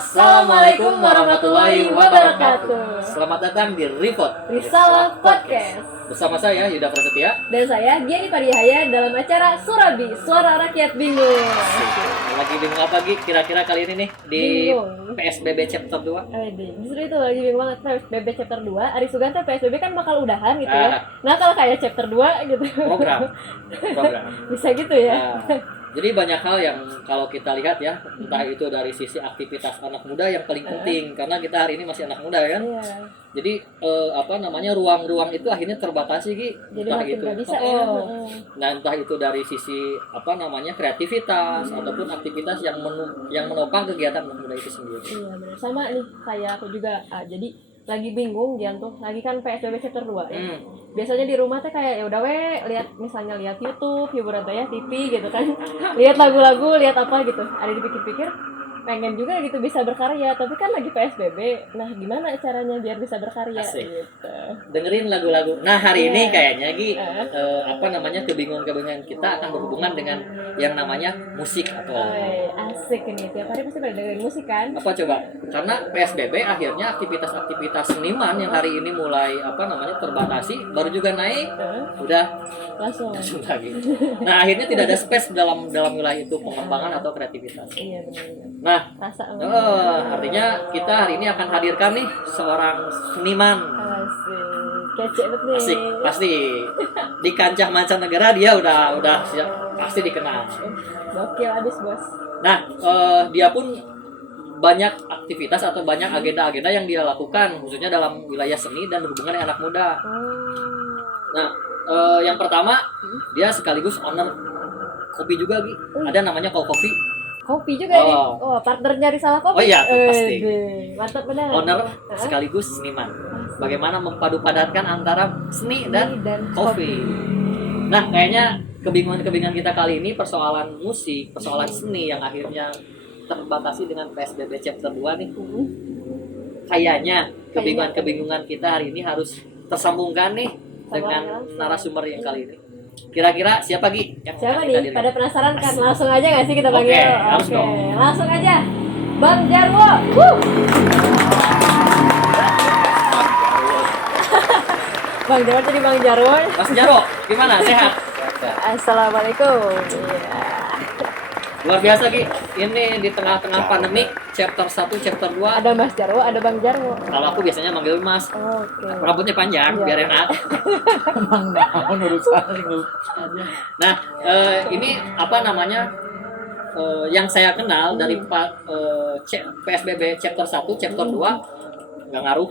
Assalamualaikum warahmatullahi wabarakatuh. Selamat datang di Report Risalah Podcast. bersama saya Yuda Prasetya Dan saya Giani Padihaya dalam acara Surabi, Suara Rakyat Bingung. Lagi bingung apa Gi? Kira-kira kali ini nih di Bingung. PSBB chapter 2. Justru itu lagi bingung banget. PSBB chapter 2, Ari Suganta PSBB kan bakal udahan gitu ya. Ah. Nah kalau kayak chapter 2 gitu. Program. Bisa gitu ya. Nah, jadi banyak hal yang kalau kita lihat ya, entah itu dari sisi aktivitas anak muda yang paling penting, karena kita hari ini masih anak muda kan. Iya. Jadi ruang-ruang itu akhirnya terbatasi Gi. Jadi Entah makin itu. nggak bisa. Nah, entah itu dari sisi kreativitas ataupun aktivitas yang menopang kegiatan anak muda itu sendiri. Iya benar. Sama nih kayak aku juga. Jadi lagi bingung jantung. Lagi kan PSBB chapter 2 ya. Biasanya di rumah teh kayak ya udah lihat lihat YouTube, hiburan teh ya TV gitu kan. Lihat lagu-lagu, lihat apa gitu. Ada dipikir-pikir pengen juga gitu bisa berkarya, tapi kan lagi PSBB. Nah, gimana caranya biar bisa berkarya Asik. gitu. Dengerin lagu-lagu. Nah, hari ini Iya. kayaknya Gi kebingungan-kebingungan kita akan berhubungan dengan yang namanya musik atau Asik ini tiap hari pasti pada dengerin musik kan. apa coba? Karena PSBB akhirnya aktivitas-aktivitas seniman yang hari ini mulai terbatasi, baru juga naik, udah Langsung. lagi. Nah, akhirnya tidak ada space dalam wilayah itu pengembangan atau kreativitas. Iya benar. Nah, Rasa artinya kita hari ini akan hadirkan nih seorang seniman. asik. Kece banget nih. Asik, pasti di kancah mancanegara dia udah pasti dikenal. Gokil abis, Bos. Nah, dia pun banyak aktivitas atau banyak agenda-agenda yang dia lakukan, khususnya dalam wilayah seni dan berhubungan dengan anak muda. Nah, yang pertama dia sekaligus owner kopi juga, Gi. Ada namanya Coffee. Kopi juga nih. Oh. Partnernya Risalah Kopi. Oh iya, tuh, pasti. Mantap benar. Owner sekaligus seniman. Bagaimana mempadu-padankan antara seni dan kopi. Nah, kayaknya kebingungan kita kali ini persoalan musik, persoalan seni yang akhirnya terbatasi dengan PSBB chapter 2 nih. Kayaknya kebingungan kita hari ini harus tersambungkan nih dengan narasumber yang kali ini. Kira-kira siapa Gi? Siapa nih? Pada penasaran kan? Langsung aja nggak sih kita panggil? Oke, harus dong. Langsung aja. Bang Jarwo. Bang Jarwo jadi Bang Jarwo. Mas Jarwo, gimana? Sehat? Assalamualaikum. Iya. Luar biasa Gi. Ini di tengah-tengah pandemi chapter 1, chapter 2. Ada Mas Jarwo, ada Bang Jarwo. Kalau aku biasanya manggil Mas. Oke. Rambutnya panjang Iya. biar enak. Emang naon urusan lu. Nah, ini yang saya kenal dari PSBB chapter 1, chapter 2 nggak ngaruh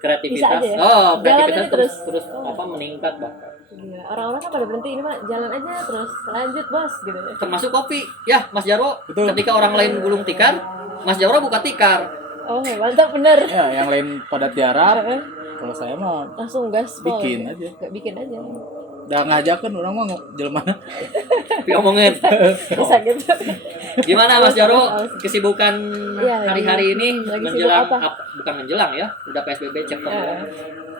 kreativitas. Bisa aja ya? Kreativitas Jalan aja terus meningkat bahkan. Iya. Orang-orang kan pada berhenti ini mah jalan aja terus lanjut bos gitu. Termasuk kopi. Ya, Mas Jarwo, Betul. ketika orang lain gulung tikar, Mas Jarwo buka tikar. Oh mantap bener. Ya, yang lain pada tiarap. Kalau saya mah Langsung gaspol. Bikin aja. Gak bikin aja. udah ngajakeun orang mah jelema. Diomongin. Bisa gitu. Gimana Mas Jarwo kesibukan Iya, hari-hari ini lagi menjelang sibuk apa? bukan menjelang ya, udah PSBB chapter 2.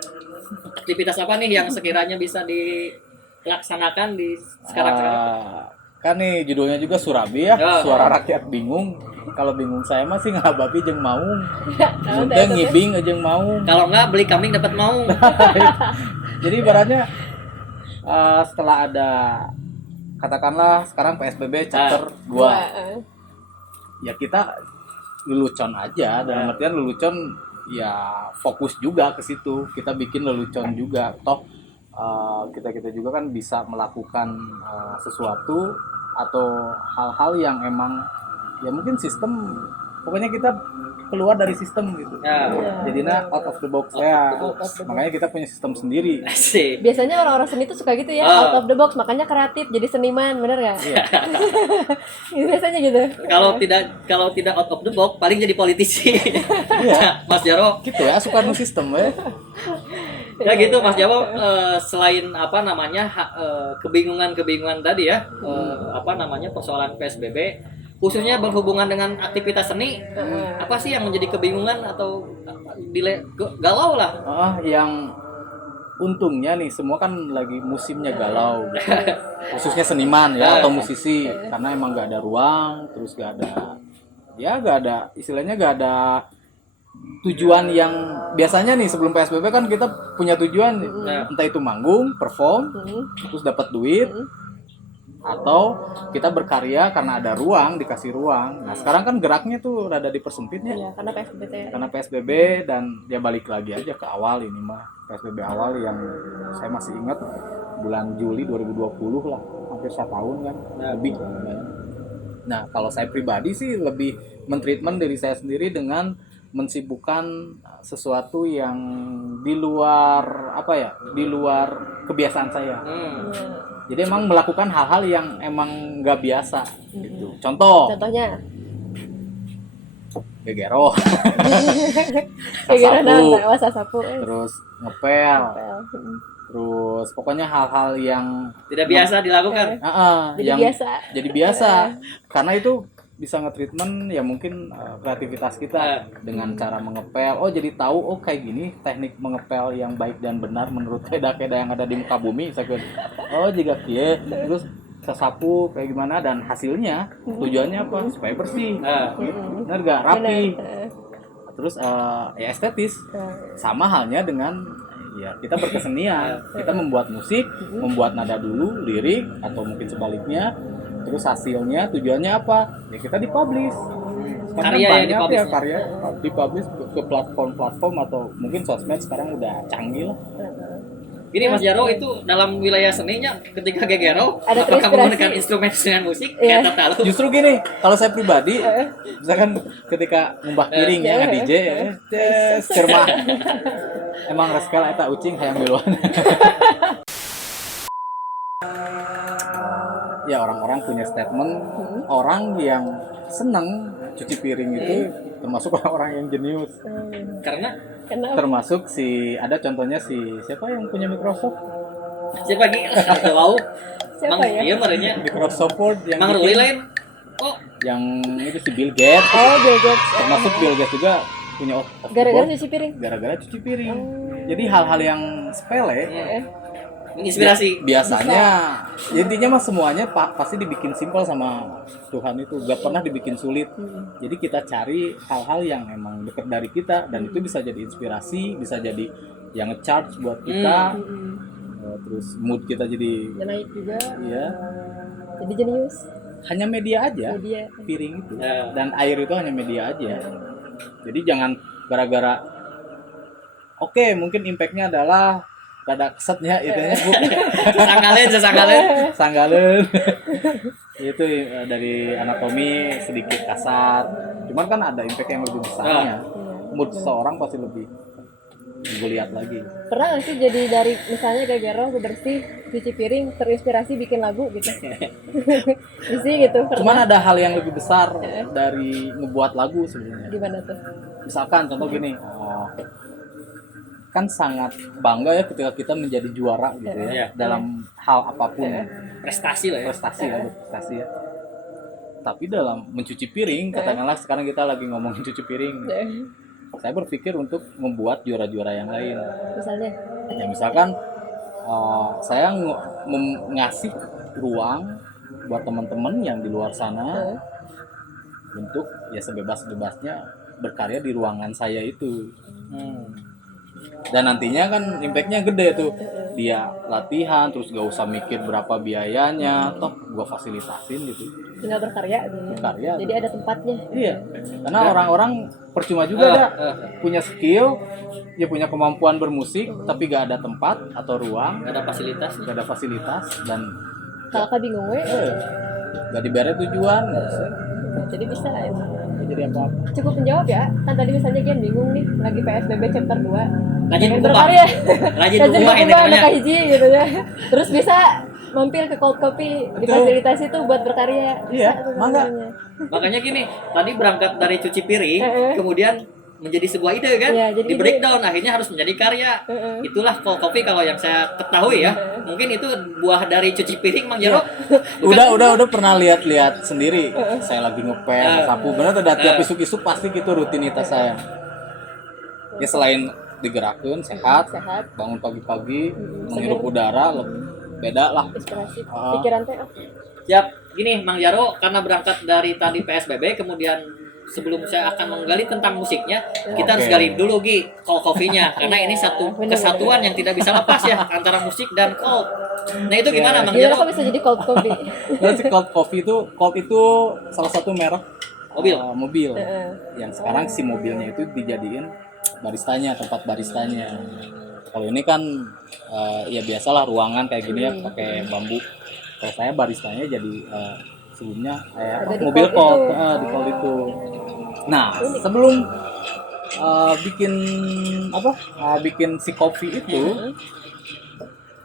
Aktivitas apa nih yang sekiranya bisa dilaksanakan di sekarang? Kan nih judulnya juga Surabi ya, Ya. Suara Rakyat Bingung. Kalau bingung saya mah sih ngababi jeung maung. Naon teh Muntah itu teh? ngibing jeung maung. Kalau enggak beli kambing dapat mau. Jadi ibaratnya setelah ada katakanlah sekarang PSBB chapter 2. Ya kita lelucon aja, dalam artian lelucon ya fokus juga ke situ, kita bikin lelucon juga, toh kita juga kan bisa melakukan sesuatu atau hal-hal yang emang ya mungkin sistem, pokoknya kita keluar dari sistem gitu, Ya. jadinya out of the box Out ya, of the box. makanya kita punya sistem sendiri. Asik. Biasanya orang-orang seni tuh suka gitu ya, out of the box, makanya kreatif jadi seniman, bener gak? Iya. Biasanya gitu. Kalau tidak out of the box paling jadi politisi. Iya. Nah, Mas Jarwo, Gitu ya, suka nu sistem ya. ya gitu Mas Jarwo, selain kebingungan tadi ya, persoalan PSBB khususnya berhubungan dengan aktivitas seni, apa sih yang menjadi kebingungan atau galau lah? Yang untungnya nih semua kan lagi musimnya galau gitu. Khususnya seniman ya atau musisi, karena emang gak ada ruang, terus gak ada ya nggak ada istilahnya, nggak ada tujuan yang biasanya nih sebelum PSBB kan kita punya tujuan nih. Entah itu manggung, perform, terus dapat duit, atau kita berkarya karena ada ruang, dikasih ruang. Nah sekarang kan geraknya tuh rada dipersempitnya. Iya, karena PSBB. Karena PSBB, dan dia balik lagi aja ke awal ini mah. PSBB awal yang saya masih ingat bulan Juli 2020 lah, hampir 1 tahun kan, lebih. Nah kalau saya pribadi sih lebih mentreatment diri saya sendiri dengan mensibukkan sesuatu yang di luar apa ya, di luar kebiasaan saya. Jadi emang melakukan hal-hal yang emang nggak biasa gitu. Contohnya gegero, gegero sapu, sapu, terus ngepel, terus pokoknya hal-hal yang tidak biasa dilakukan. Jadi biasa. Karena itu bisa nge-treatment ya mungkin kreativitas kita dengan cara mengepel. Oh jadi tahu, oh kayak gini teknik mengepel yang baik dan benar menurut keda-keda yang ada di muka bumi. Oh jika kia, terus sasapu kayak gimana, dan hasilnya tujuannya apa? Supaya bersih, benar gak? Rapi. Terus ya estetis. Sama halnya dengan ya kita berkesenian, kita membuat musik, membuat nada dulu, lirik atau mungkin sebaliknya. Terus hasilnya tujuannya apa? Ya kita dipublish. Karya yang dipublish. Karya dipublish ke platform-platform atau mungkin sosmed sekarang udah canggih lah. Gini Mas Jaro, itu dalam wilayah seninya ketika gegero ada apakah menggunakan instrumen musik? Kayak tahu. Justru gini, kalau saya pribadi misalkan ketika ngumbah piring ya nge-DJ cermah. Emang reskal eta ucing hayang miluan. Ya orang-orang punya statement, orang yang seneng cuci piring itu termasuk orang-orang yang jenius. Karena termasuk ada contohnya siapa yang punya Microsoft? Siapa lagi? Tahu? Siapa ya? Iya merenya. Microsoft Word yang Mang Ruli lain. Oh, yang itu si Bill Gates. Oh, Bill Gates. Termasuk Bill Gates juga punya gara-gara cuci piring. Gara-gara cuci piring. Jadi hal-hal yang sepele menginspirasi. Biasanya intinya mah semuanya pasti dibikin simpel sama Tuhan itu, gak pernah dibikin sulit. Jadi kita cari hal-hal yang emang dekat dari kita, dan itu bisa jadi inspirasi, bisa jadi yang nge-charge buat kita. Terus mood kita jadi naik juga. Iya. Jadi jenius. Hanya media aja. Piring itu dan air itu hanya media aja. Jadi jangan gara-gara oke, mungkin impact-nya adalah rada kesetnya itunya Bu. Sanggalen. Itu dari anatomi sedikit kasar. Cuman kan ada impact yang lebih besarnya. Mood seseorang pasti lebih lihat lagi. Pernah nggak sih jadi dari misalnya gegero bersih cuci piring terinspirasi bikin lagu gitu? Isi gitu. Pernah? Cuman ada hal yang lebih besar dari ngebuat lagu sebenarnya. Gimana tuh? Misalkan contoh gini, kan sangat bangga ya ketika kita menjadi juara gitu ya, dalam hal apapun ya. Prestasi lah ya. Tapi dalam mencuci piring, katakanlah sekarang kita lagi ngomongin cuci piring. Saya berpikir untuk membuat juara-juara yang lain. Misalnya? Ya misalkan saya ngasih ruang buat teman-teman yang di luar sana untuk ya sebebas-bebasnya berkarya di ruangan saya itu. Dan nantinya kan impactnya gede tuh, dia latihan terus gak usah mikir berapa biayanya, toh gua fasilitasin gitu, tinggal berkarya jadi ada tempatnya. Iya, karena orang-orang percuma juga punya skill, dia punya kemampuan bermusik tapi gak ada tempat atau ruang, gak ada fasilitas dan kalau bingung gak diberi tujuan, jadi bisa ya. Jadi apa-apa. Cukup menjawab ya. Kan tadi misalnya Gian bingung nih lagi PSBB chapter 2. Rajin berkarya. Rajin rumah ini namanya. Hiji gitu ya. Terus bisa mampir ke cold coffee di fasilitas itu buat berkarya. Iya, makanya gini, tadi berangkat dari cuci piring, kemudian menjadi sebuah ide kan, di breakdown akhirnya harus menjadi karya. Itulah cold coffee kalau yang saya ketahui ya. Mungkin itu buah dari cuci piring Mang Jaro. Udah pernah lihat sendiri. Saya lagi ngepel, sapu, bener ada tiap isuk-isuk pasti gitu rutinitas saya. Ya selain digerakkan sehat, bangun pagi-pagi, menghirup udara, beda lah. Inspirasi pikiran teh. Siap. Gini Mang Jaro, karena berangkat dari tadi PSBB kemudian sebelum saya akan menggali tentang musiknya, kita harus Oke. gali dulu Gi cold coffee-nya karena ini satu Bener-bener. kesatuan yang tidak bisa lepas ya antara musik dan cold. Nah itu gimana Mang Gimana Jero? kok bisa jadi cold coffee? Terus si Cold itu salah satu merek Mobil. mobil. Heeh. Yang sekarang si mobilnya itu dijadiin baristanya, tempat baristanya. Kalau ini kan ya biasalah ruangan kayak gini ya pakai bambu. Kalau saya baristanya jadi sebelumnya Ada di mobil Cold cold, itu. di cold itu. Nah, sebelum bikin bikin si kopi itu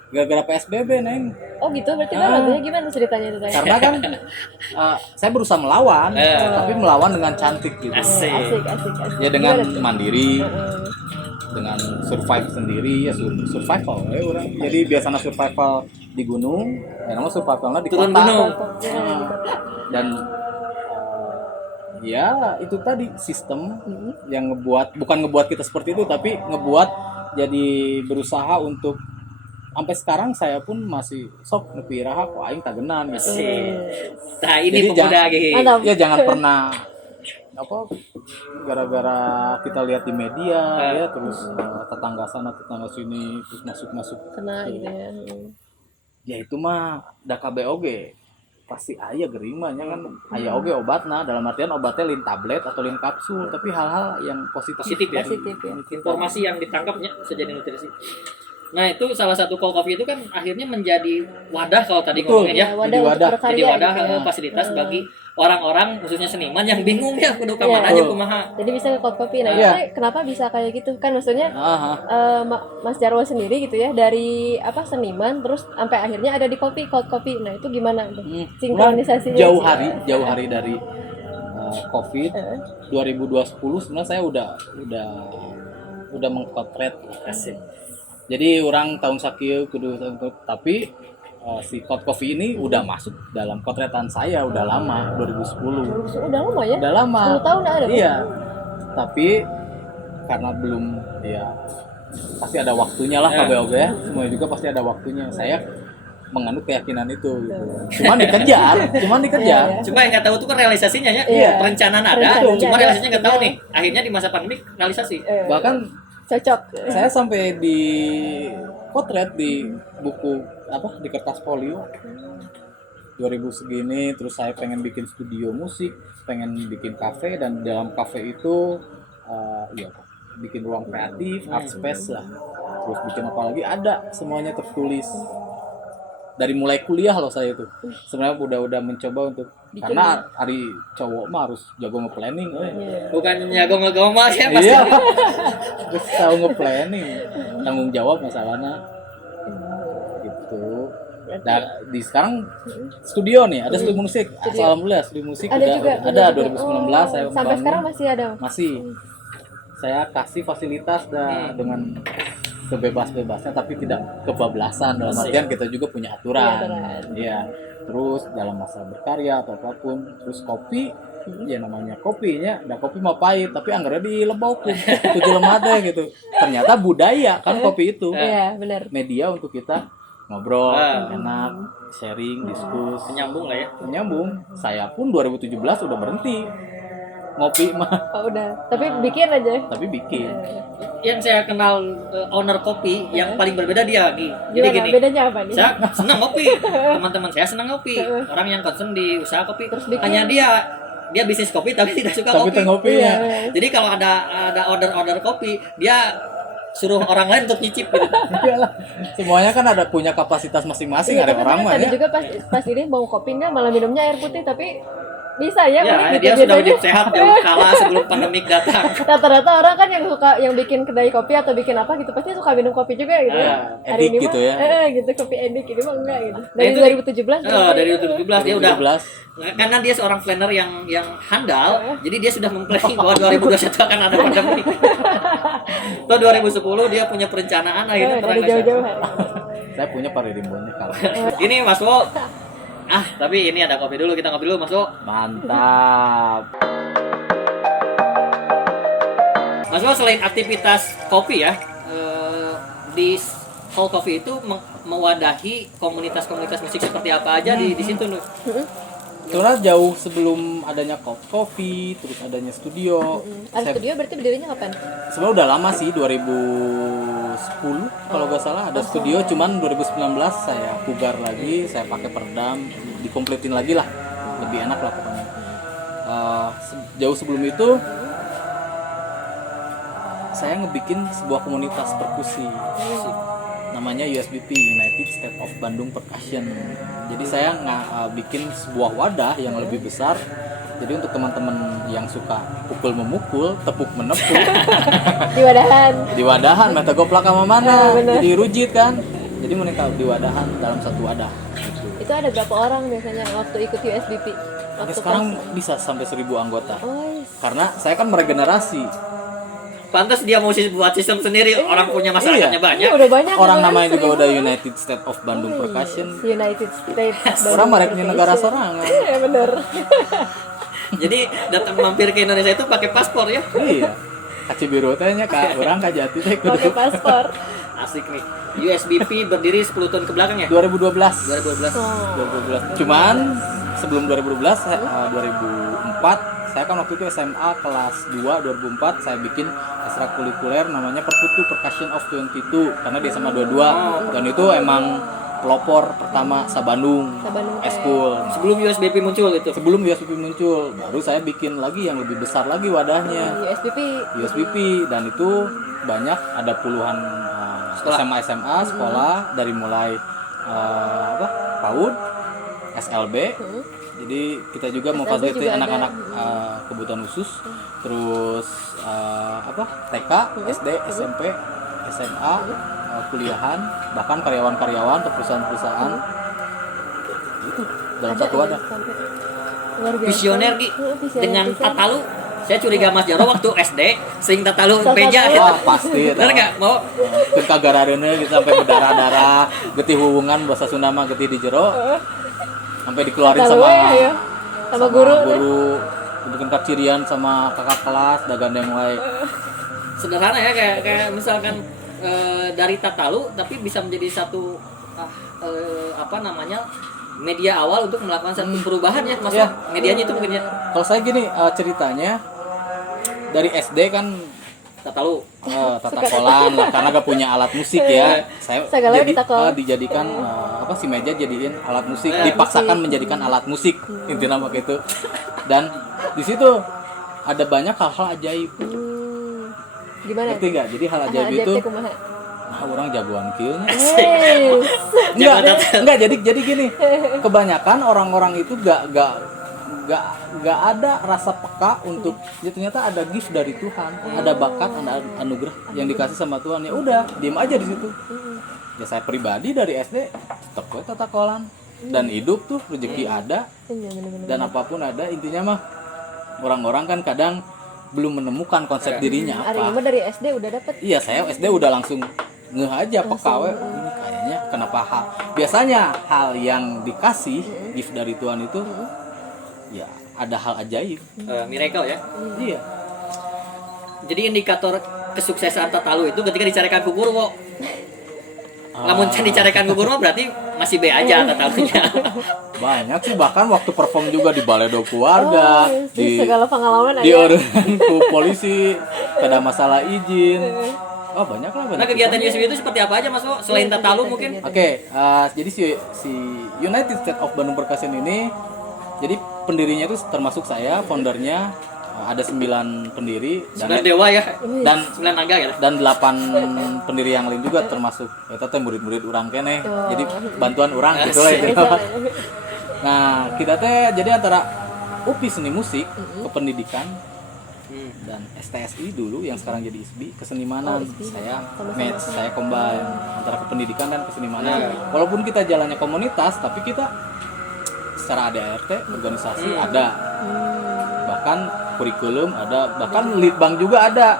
gara-gara PSBB, Neng. Oh gitu, berarti Bang lagunya gimana ceritanya itu tadi? Karena kan saya berusaha melawan, tapi melawan dengan cantik gitu. Asik. Asik. Ya dengan Gimana tuh? mandiri, Heeh. dengan survive sendiri ya survival ya orang. Jadi biasanya survival di gunung, ya nama survivalnya di Turun kota. gunung. Dan ya itu tadi sistem yang bukan ngebuat kita seperti itu, tapi ngebuat jadi berusaha untuk sampai sekarang saya pun masih sok nepiraha kok aing tagenan gitu. Asik. Nah ini Jadi pemuda Gi. Mantap. Ya jangan pernah gara-gara kita lihat di media ya terus tetangga sana tetangga sini terus masuk Kena gitu ya. ya itu mah da KBOG pasti aya gerimanya kan aya oge obatna dalam artian obatnya lin tablet atau lin kapsul tapi hal-hal yang Positif ya. Positif ya. Informasi yang ditangkapnya bisa jadi nutrisi. Nah itu salah satu cold coffee itu kan akhirnya menjadi wadah kalau tadi Betul. ngomongin ya. Wadah Jadi untuk wadah. berkarya. Jadi wadah gitu. fasilitas bagi orang-orang khususnya seniman yang bingung ya kudu ka Iya. mana aja kumaha. Jadi bisa ke cold coffee. Nah, Iya. itu kenapa bisa kayak gitu? Kan maksudnya Mas Jarwo sendiri gitu ya dari seniman terus sampai akhirnya ada di cold coffee. Nah, itu gimana tuh? Sinkronisasinya jauh sih. hari dari COVID 2020 sebenarnya saya udah mengkotret Asik. jadi orang tahun sakieu kudu tapi si Cold Coffee ini udah masuk dalam kotretan saya udah lama 2010 Udah lama ya? udah lama 10 tahun ada. iya tapi karena belum ya pasti ada waktunya lah KBOG ya semuanya juga pasti ada waktunya saya menganut keyakinan itu gitu. cuman dikejar Cuma yang nggak tahu tuh kan realisasinya ya. Iya. Perencanaan ada, Perencanaan cuma ada. realisasinya nggak tahu nih. Akhirnya di masa pandemi realisasi. bahkan Cocok. saya sampai di potret di buku di kertas folio 2000 segini terus saya pengen bikin studio musik pengen bikin kafe dan dalam kafe itu bikin ruang kreatif art space lah terus bikin apa lagi ada semuanya tertulis dari mulai kuliah loh saya itu sebenarnya udah mencoba untuk karena hari cowok mah harus jago nge-planning Bukan nyago ngegomal ya pasti. iya harus tahu nge-planning tanggung jawab masalahnya gitu dan di sekarang studio nih ada studio musik alhamdulillah studio musik Ada juga. ada 2019 saya Sampai bangun. sekarang masih ada. Masih saya kasih fasilitas dengan sebebas-bebasnya tapi tidak kebablasan dalam artian kita juga punya aturan. Iya. Terus dalam masa berkarya atau apapun, terus kopi ya namanya kopinya, ada kopi mah pahit tapi anggarnya dilebok tuh jelema teh gitu. Ternyata budaya kan kopi itu. Iya, benar. Media untuk kita ngobrol, enak, sharing, diskus, Menyambung lah ya. menyambung. Saya pun 2017 udah berhenti ngopi mah, Oh, udah. Tapi bikin aja. tapi bikin. Yang saya kenal owner kopi yang paling berbeda dia Gi. Jadi Gimana? gini. Bedanya apa nih? Saya senang ngopi. Teman-teman saya senang ngopi. Orang yang concern di usaha kopi. bikin. Hanya dia bisnis kopi tapi tidak suka Tapi kopi. ngopinya. Jadi kalau ada order kopi, dia suruh orang lain untuk nyicip gitu. Iyalah. Semuanya kan ada punya kapasitas masing-masing, ada tapi orang mah tadi ya. juga pas ini mau kopi enggak malah minumnya air putih tapi bisa ya, Ya, unik gitu dia sudah biasanya. hidup sehat jauh kala sebelum pandemik datang. Rata-rata orang kan yang bikin kedai kopi atau bikin apa gitu pasti suka minum kopi juga gitu. edik ini gitu mah, ya. gitu kopi edik ini mah enggak gitu. Dari itu 2017. Dari 2017 dia udah 2017 karena dia seorang planner yang handal, jadi dia sudah memplanning bahwa 2021 akan ada pandemi. Tuh 2010 dia punya perencanaan akhirnya dari terlaksana. jauh-jauh. saya punya paririmbonya kalau. Ini Mas Wo. Tapi ini ada kopi dulu, kita ngopi dulu Mas Wo. Mantap. Mas Wo selain aktivitas kopi ya, di Cold Coffee itu mewadahi komunitas-komunitas musik seperti apa aja di situ loh. Sebenarnya jauh sebelum adanya Coffee, terus adanya studio. Ada studio berarti berdirinya kapan? Sebenarnya udah lama sih, 2010 kalau nggak salah ada studio, cuman 2019 saya pugar lagi, saya pakai peredam, dikompletin lagi lah, lebih enak lah pokoknya. Jauh sebelum itu saya ngebikin sebuah komunitas perkusi, namanya USBP, United States of Bandung Percussion. Jadi saya bikin sebuah wadah yang lebih besar. Jadi untuk teman-teman yang suka pukul memukul, tepuk menepuk, Di wadahan. mata goplak sama mana, bener. jadi rujit kan. Jadi mereka di wadahan dalam satu wadah. Gitu. Itu ada berapa orang biasanya waktu ikut USBP? Sampai sekarang bisa sampai 1.000 anggota. Oh, Karena saya kan meregenerasi. Pantas dia mau buat sistem sendiri, orang punya masyarakatnya banyak. iya udah banyak. Orang kan, namanya juga 1.000. udah United States of Bandung Percussion. United States. Orang mereknya negara sorangan. Iya bener. Jadi datang mampir ke Indonesia itu pakai paspor ya. Iya. Kaci biru tehnya Kak, orang ka Jati teh Pakai kudu. paspor. Asik nih. USBP berdiri 10 tahun ke belakang ya? 2012. 2012. 2012. Cuman sebelum 2012 2004 saya kan waktu itu SMA kelas 2 2004 saya bikin ekstrakurikuler namanya Perkutu Percussion of 22 karena di SMA 22 dan itu emang pelopor pertama Sabandung Eskul. Sebelum USBP muncul itu. Sebelum USBP muncul, baru saya bikin lagi yang lebih besar lagi wadahnya. USBP dan itu banyak ada puluhan SMA sekolah dari mulai PAUD, SLB. Jadi kita juga memfasilitasi anak-anak kebutuhan khusus, terus TK, SD, SMP, SMA, kuliahan, bahkan karyawan-karyawan atau perusahaan-perusahaan itu dalam satu wadah. Visioner Ki. Dengan Tatalu saya curiga Mas Jaro waktu SD sering Tatalu meja. Wah pasti. Bener nggak? Mau ke kagarareuna gitu sampai berdarah-darah, getih hubungan bahasa Sunda mah getih di jero. Sampai dikeluarin sama guru bikin kacirian sama kakak kelas dagandeng wae. sederhana ya kayak misalkan dari Tatalu tapi bisa menjadi satu media awal untuk melakukan satu perubahan ya Mas. Ya. Medianya itu mungkin ya. Kalau saya gini ceritanya dari SD kan Tatalu tatakolan lah karena gak punya alat musik ya. Saya dijadikan si meja jadiin alat musik, dipaksakan menjadikan alat musik intinya begitu. Dan di situ ada banyak hal-hal ajaib. Gimana? Ngerti nggak? Jadi hal ajaib itu orang jagoan kieunya. Enggak jadi gini. Kebanyakan orang-orang itu gak ada rasa peka untuk ya ternyata ada gift dari Tuhan, ada bakat, ada anugerah yang dikasih sama Tuhan. Ya udah, diem aja di situ. Ya saya pribadi dari SD tetap tatakolan dan hidup tuh rezeki ada dan apapun ada, intinya mah orang-orang kan kadang belum menemukan konsep dirinya apa. Ari dari SD udah dapet. Iya, saya SD udah langsung ngeh aja peka we ini kayaknya kenapa biasanya hal yang dikasih gift dari Tuhan itu ya ada hal ajaib, miracle ya. Iya. Jadi indikator kesuksesan Tatalu itu ketika dicarikan ku guru kok. Namun dicarikan ku guru mah berarti masih B aja Tatalunya. Banyak sih, bahkan waktu perform juga di Baledo keluarga, di segala pengalaman di orderan ku polisi, ada masalah izin. Banyak lah. Nah kegiatan USBP itu seperti apa aja Mas Wo? Selain Tatalu mungkin? Oke, jadi si United States of Bandung Percussion ini, jadi pendirinya itu termasuk saya, foundernya. Ada 9 pendiri 9 dewa ya dan 9 naga ya dan 8 pendiri yang lain juga termasuk eta teh murid-murid urang keneh. Jadi bantuan urang gitu lah itu. Nah, kita teh jadi antara UPI seni musik ke pendidikan dan STSI dulu yang sekarang jadi ISBI kesenimanan. Saya combine antara kependidikan dan kesenimanan. Walaupun kita jalannya komunitas tapi kita secara ADART organisasi ada. Bahkan kurikulum ada, bahkan litbang juga ada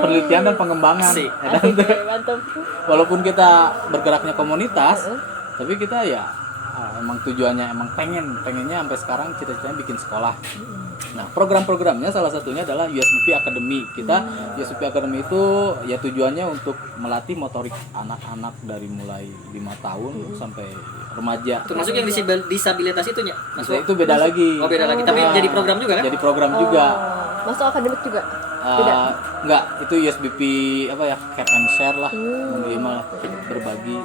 penelitian dan pengembangan. Walaupun kita bergeraknya komunitas, tapi kita ya emang tujuannya emang pengennya sampai sekarang cita-citanya bikin sekolah. Nah, program-programnya salah satunya adalah USBP Academy. Kita USBP Academy itu ya tujuannya untuk melatih motorik anak-anak dari mulai 5 tahun sampai remaja. Termasuk yang disabilitas itu ya? Itu beda lagi. Oh, beda lagi. Tapi jadi program juga kan? Jadi program juga. Masuk akademik juga? Enggak, itu USBP apa ya, care and share lah, menerima lah, berbagi.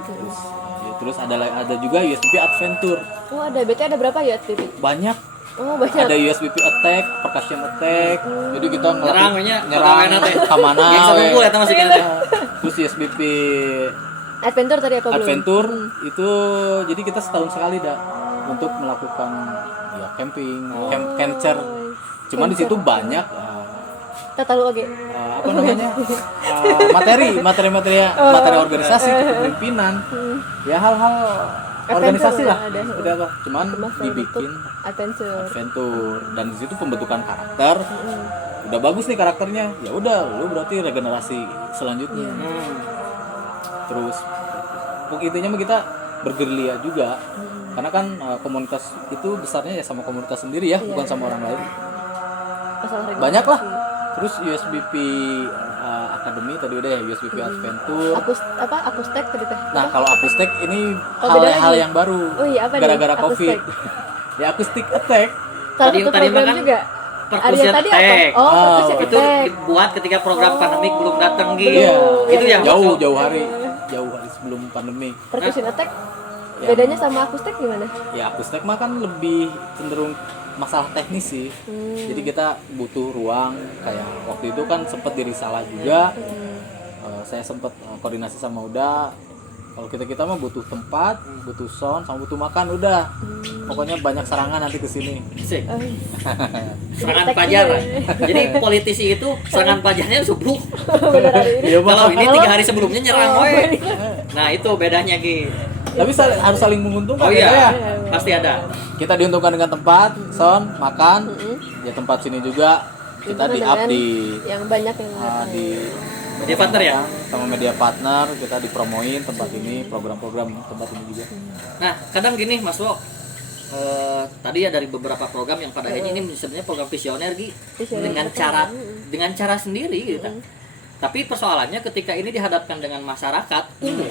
Terus ada juga USBP Adventure. Oh ada, berarti ada berapa ya USBP? Banyak. Oh banyak. Ada USBP Attack, Percussion Attack. Jadi kita nyerang ke mana? Yang sekumpul ya masih gitu. Terus USBP Adventure tadi apa belum? Adventure itu jadi kita setahun sekali untuk melakukan ya camping, camper. Cuman di situ banyak tahu oke. Apa namanya? materi organisasi, kepemimpinan. Ya hal-hal organisasi lah. Udah apa? Cuman dibikin adventure. Dan di situ pembentukan karakter. Udah bagus nih karakternya. Ya udah, lu berarti regenerasi selanjutnya. Terus intinya kita bergerilya juga. Karena kan komunitas itu besarnya ya sama komunitas sendiri ya, bukan sama orang lain. Banyak lah. Terus USBP Academy tadi udah ya, USBP Adventure. Akustek tadi teh. Nah, kalau akustek ini hal yang baru. Oh iya, apa gara-gara nih? Covid. Ya Acoustic Attack. Tadi makan juga. Percussion Attack. Percussion Itu Attack. dibuat ketika program pandemik belum datang gitu. Iya. Itu yang jauh hari sebelum pandemi. Percussion Attack. Bedanya sama akustek gimana? Ya akustek mah kan lebih cenderung masalah teknis sih. Jadi kita butuh ruang, kayak waktu itu kan sempat di Risalah juga. Saya sempat koordinasi sama Uda. Kalau kita mah butuh tempat, butuh sound, sama butuh makan udah. Pokoknya banyak serangan nanti ke sini. Serangan pajar. Jadi politisi itu serangan pajarnya subuh. Iya, kalau ini 3 hari sebelumnya nyerang we. Nah, itu bedanya Ki. Tapi harus saling menguntungkan. Oh iya, ya. pasti ada. Kita diuntungkan dengan tempat, sound, makan. Ya tempat sini juga kita di-up di yang banyak yang di media partner ya? Sama media partner kita dipromoin tempat ini, program-program tempat ini juga. Nah, kadang gini Mas Wo, tadi ya dari beberapa program yang pada akhirnya ini sebenarnya program visioner dengan cara sendiri gitu kan. Tapi persoalannya ketika ini dihadapkan dengan masyarakat umum,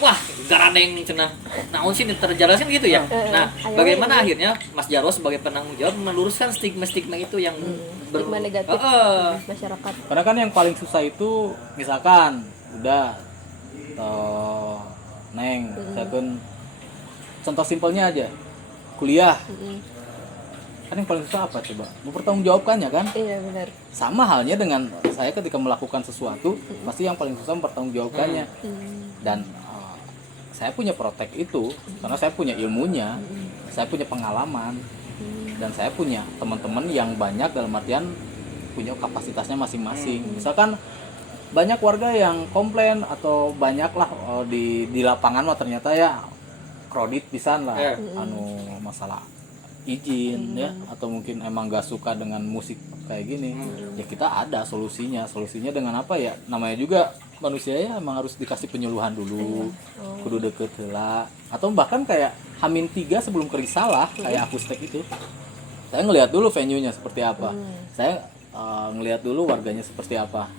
wah garandeng nih cenah. Naon sih terjelaskan gitu ya. Nah, bagaimana akhirnya Mas Jarwo sebagai penanggung jawab meluruskan stigma-stigma itu yang stigma negatif masyarakat. Karena kan yang paling susah itu misalkan udah Neng, misalkan contoh simpelnya aja kuliah. Kan yang paling susah apa coba? Mempertanggungjawabkannya kan? Iya benar. Sama halnya dengan saya ketika melakukan sesuatu, pasti yang paling susah mempertanggungjawabkannya. Dan saya punya protek itu karena saya punya ilmunya, saya punya pengalaman, dan saya punya teman-teman yang banyak dalam artian punya kapasitasnya masing-masing. Misalkan banyak warga yang komplain atau banyaklah di lapangan mah ternyata ya kredit pisan lah, masalah izin ya, atau mungkin emang gak suka dengan musik kayak gini. Ya kita ada solusinya dengan apa ya, namanya juga manusia ya, emang harus dikasih penyuluhan dulu, kudu deket lah, atau bahkan kayak H-3 sebelum ke Risalah kayak akustek itu saya ngelihat dulu venue-nya seperti apa, saya ngelihat dulu warganya seperti apa,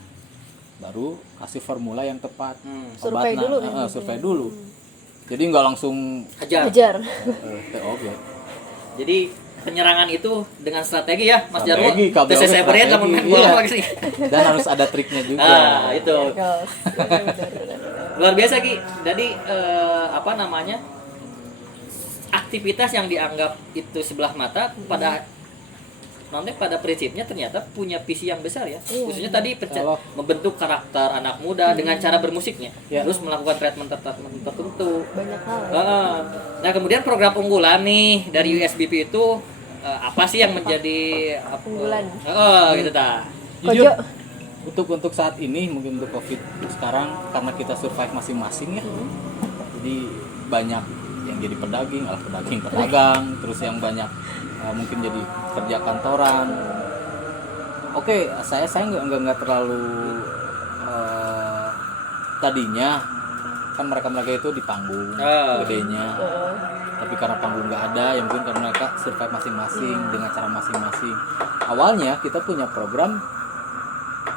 baru kasih formula yang tepat. Survei dulu. Survei dulu. Jadi nggak langsung hajar. Oke. Jadi penyerangan itu dengan strategi ya, Mas Jarwo. TC Severin sama main bola lagi. Dan harus ada triknya juga. Itu. Luar biasa Ki. Jadi aktivitas yang dianggap itu sebelah mata pada prinsipnya ternyata punya visi yang besar ya. Khususnya tadi membentuk karakter anak muda dengan cara bermusiknya. Terus melakukan treatment tertentu. Banyak hal. Nah, kemudian program unggulan nih dari USBP itu apa sih yang menjadi unggulan? Gitu ta. Jujur, untuk saat ini mungkin untuk Covid sekarang karena kita survive masing-masing ya. Jadi banyak yang jadi pedagang, terus yang banyak mungkin jadi kerja kantoran. Oke, saya nggak terlalu tadinya kan mereka itu di panggung gedenya. tapi karena panggung nggak ada, ya mungkin karena mereka survive masing-masing dengan cara masing-masing. Awalnya kita punya program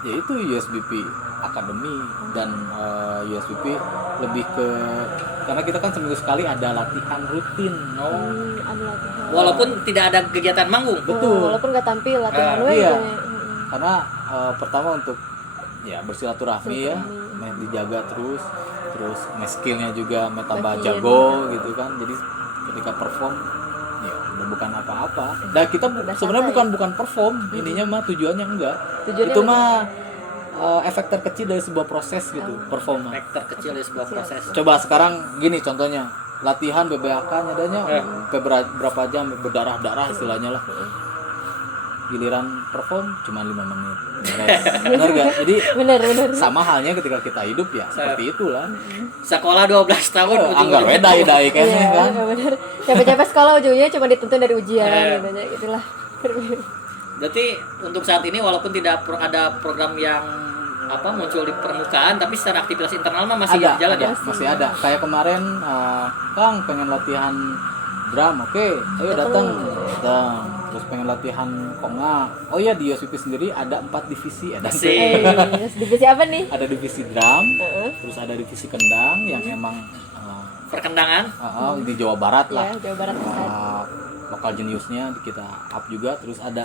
yaitu USBP Academy, dan USBP lebih ke, karena kita kan seminggu sekali ada latihan rutin. Ada latihan. Walaupun tidak ada kegiatan manggung. Betul. Walaupun nggak tampil latihan Iya. gitu ya. Karena pertama untuk ya bersilaturahmi ya, dijaga terus skillnya juga tambah Makin. jago gitu kan. Jadi ketika perform ya udah bukan apa-apa. Dan kita Udah sebenarnya santai. bukan perform, ininya mah tujuannya enggak. Tujuannya Itu apa? mah efek terkecil dari sebuah proses gitu, perform. Faktor kecil dari sebuah proses. Coba sekarang gini contohnya, latihan BBAK nyadanya berapa jam, berdarah-darah istilahnya lah. Giliran perform cuma 5 menit. Benar gak? Jadi Bener. sama halnya ketika kita hidup ya seperti itulah. Sekolah 12 tahun Anggar we dai kayaknya Iya, kan. bener. Capek-capek sekolah ujungnya cuma dituntun dari ujian gitu ya, itulah. Berarti untuk saat ini walaupun tidak ada program yang muncul di permukaan, tapi secara aktivitas internal mah masih jalan ya. Masih ada. Kayak kemarin Kang pengen latihan drum, oke, ayo datang. Terus pengen latihan konga. Oh iya, di USBP sendiri ada 4 divisi. Asik. Divisi apa nih? Ada divisi drum, terus ada divisi kendang yang emang Perkendangan. di Jawa Barat lah. Ya, Jawa Barat. Lokal jeniusnya kita up juga. Terus ada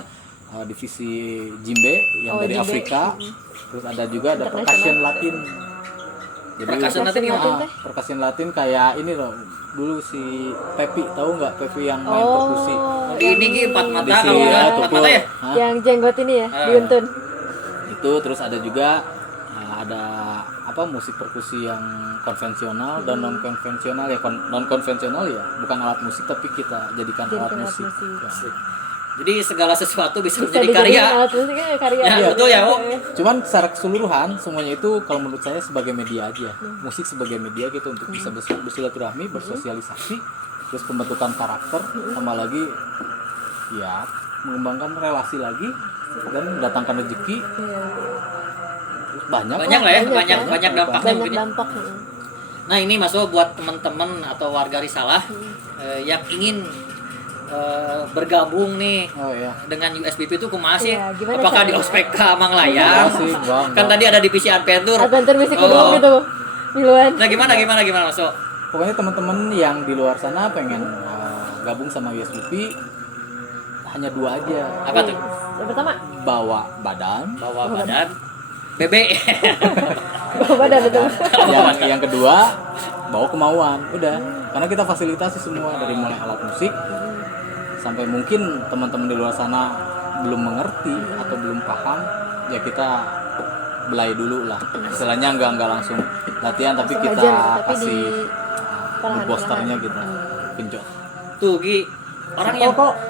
divisi jimbe yang dari Jimbe. Afrika. Terus ada juga ada percussion Latin. Jadi Percussion Latin gimana? percussion Latin kayak ini loh. Dulu si Pepi, tahu nggak Pepi yang main perkusi? Ini Gi 4 mata Disi, kalau ya, 4 mata ya. Hah? Yang jenggot ini ya, diuntun. Itu terus ada juga ada musik perkusi yang konvensional dan non konvensional ya. Non konvensional ya bukan alat musik tapi kita jadikan alat musik. Ya. Jadi segala sesuatu bisa Bisa menjadi karya. dijadiin alat musik kan karya. Ya, betul ya, Oh. Cuman secara keseluruhan semuanya itu kalau menurut saya sebagai media aja. Musik sebagai media gitu untuk bisa bersilaturahmi, bersosialisasi, terus pembentukan karakter, sama lagi ya mengembangkan relasi lagi dan mendatangkan rezeki. Iya. Terus banyak lah ya, Banyak banyak dampaknya Banyak mungkin. dampak. Nah, ini masuk buat teman-teman atau warga Risalah yang ingin bergabung nih Oh iya. dengan USBP itu kumaha sih? Iya, gimana Apakah caranya? di ospek ke Manglayang? Enggak sih, enggak. Kan tadi ada divisi adventure. Adventure musik Oh. kudu gitu. Miluan. Nah, gimana masuk? Pokoknya teman-teman yang di luar sana pengen gabung sama USBP hanya 2 aja. Apa tuh? Yang pertama, Bawa badan. Bawa badan. BB. bawa badan itu. yang kedua bawa kemauan. Udah. Karena kita fasilitasi semua dari mulai alat musik sampai mungkin teman-teman di luar sana belum mengerti atau belum paham, ya kita belai dulu lah. Istilahnya enggak langsung latihan tapi Langsung kita ajar, tapi kasih perlahan-lahan. boosternya kita genjot. Tuh, Gi.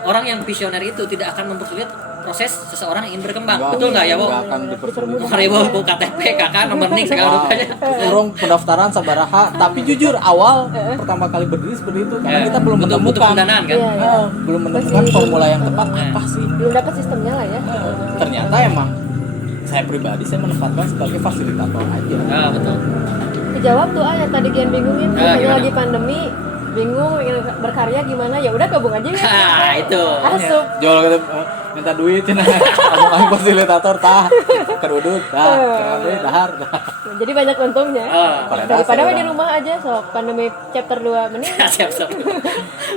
Orang yang visioner itu tidak akan mempersulit proses seseorang yang ingin berkembang. Betul nggak ya, Bo? Enggak akan dipersulit. Mari Bo, bu KTP, kakak nomor ning segala rupanya. Urung pendaftaran sabaraha, tapi jujur awal pertama kali berdiri seperti itu karena kita belum butuh menemukan pendanaan kan? Iya. belum menemukan formula yang tepat apa sih. Belum dapat sistemnya lah ya. Ternyata emang saya pribadi saya menempatkan sebagai fasilitator aja. Ah, betul. Kejawab tuh yang tadi Gian bingungin, Ah, misalnya gimana? lagi pandemi, bingung ingin berkarya gimana, ya udah gabung aja ya. Ah, itu. Asup. Jual kita minta duit cina, kamu fasilitator tah, kerudut tah, duit dahar. Jadi banyak untungnya. Daripada we di rumah aja, sok pandemi chapter 2 mending Siap.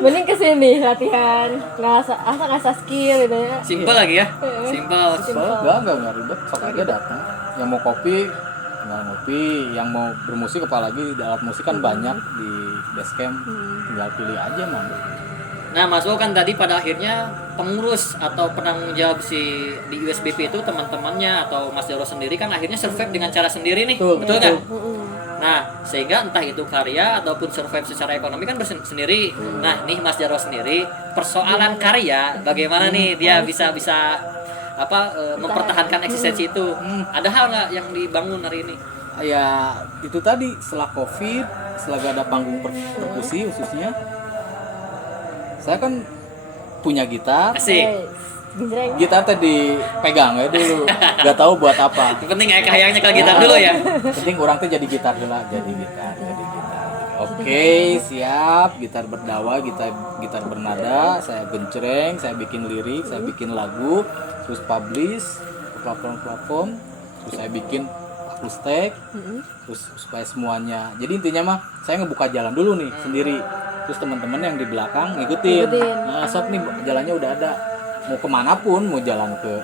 mending kesini latihan, ngasah skill gitu ya. Simpel lagi ya. Simpel. Enggak ribet, sok aja datang. Yang mau kopi tinggal ngopi, yang mau bermusik apalagi di alat musik kan banyak di Basecamp, tinggal pilih aja man. Nah, Mas Wo kan tadi pada akhirnya pengurus atau penanggung jawab si di USBP itu teman-temannya atau Mas Jaro sendiri kan akhirnya survive dengan cara sendiri nih. Betul nggak? Nah, sehingga entah itu karya ataupun survive secara ekonomi kan sendiri. Nah, nih Mas Jaro sendiri persoalan karya bagaimana nih dia bisa mempertahankan eksistensi itu. Ada hal nggak yang dibangun hari ini? Ya itu tadi setelah COVID, setelah gak ada panggung perkusi khususnya, saya kan punya gitar. Asik. Ginjreng. Gitar tadi pegang ya dulu, gak tahu buat apa. Yang penting kayak kayaknya ke gitar dulu ya. Penting orang tuh jadi gitar dulu, jadi gitar. Oke, siap. Gitar berdawa, gitar bernada, saya gencreng, saya bikin lirik, saya bikin lagu, terus publish ke platform-platform, terus saya bikin akustik, terus supaya semuanya. Jadi intinya mah saya ngebuka jalan dulu nih sendiri. Terus teman-teman yang di belakang ngikutin. Nah, sok nih jalannya udah ada. Mau kemanapun, mau jalan ke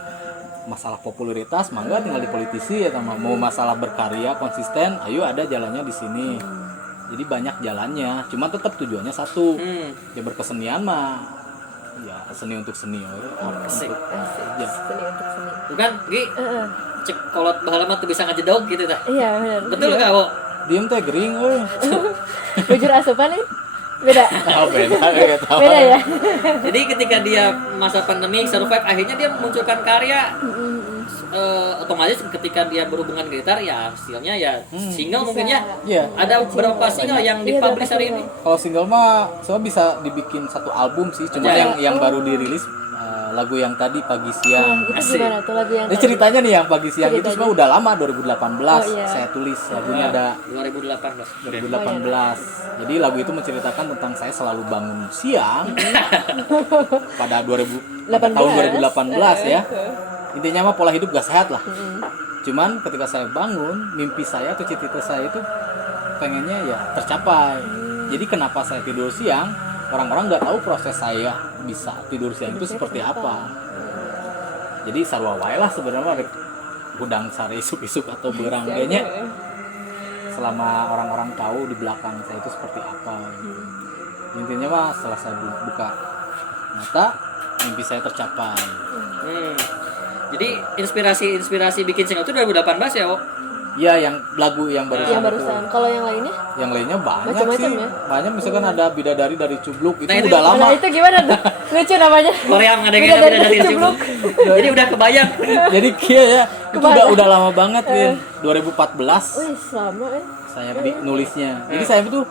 masalah popularitas, mangga tinggal di politisi atau mau masalah berkarya konsisten, ayo ada jalannya di sini. Jadi banyak jalannya, cuma tetap tujuannya satu. Ya berkesenian mah, ya seni untuk seni. Asik. Ya. Seni untuk seni. Bukan, Gi, cek kolot bahala mah tuh bisa ngajedog gitu dah. Iya benar. Betul nggak, Wo? Diem teh gering, euy. Bujur asupan nih beda. Oh, beda ya, tahu. Beda ya. Jadi ketika dia masa pandemi survive, akhirnya dia memunculkan karya. Otomatis ketika dia berhubungan gitar ya hasilnya ya single mungkin ya. Iya. Ada berapa single yang dipublish hari ini? Kalau single mah semua bisa dibikin satu album sih, cuma yang baru dirilis lagu yang tadi Pagi Siang. Itu Asik. gimana tuh lagu yang Ini ceritanya nih yang Pagi Siang itu sebenarnya udah lama 2018 iya. saya tulis lagunya ada 2018. 2018. Jadi lagu itu menceritakan tentang saya selalu bangun siang pada tahun 2018 ya. Intinya mah pola hidup gak sehat lah. Cuman ketika saya bangun, mimpi saya atau cita-cita saya itu pengennya ya tercapai. Jadi kenapa saya tidur siang? Orang-orang nggak tahu proses saya bisa tidur siang itu seperti apa. Jadi sarua wae lah sebenarnya rek gudang sare isuk-isuk atau berang kayaknya. Selama orang-orang tahu di belakang saya itu seperti apa. Intinya mah setelah saya buka mata, mimpi saya tercapai. Jadi inspirasi bikin single itu 2018 ya, Wo? Iya, yang lagu yang barusan. Yang barusan. Kalau yang lainnya? Yang lainnya banyak Macam-macam sih. ya? Banyak misalkan ada Bidadari dari Cubluk itu Nah, itu udah lama. Nah, itu gimana tuh? Lucu namanya. Korea ngadengin Beda dari dari Cubluk. Jadi udah kebayang. Jadi kia ya, itu udah lama banget Win. 2014 Wih, sama ya. saya nulisnya. Jadi saya itu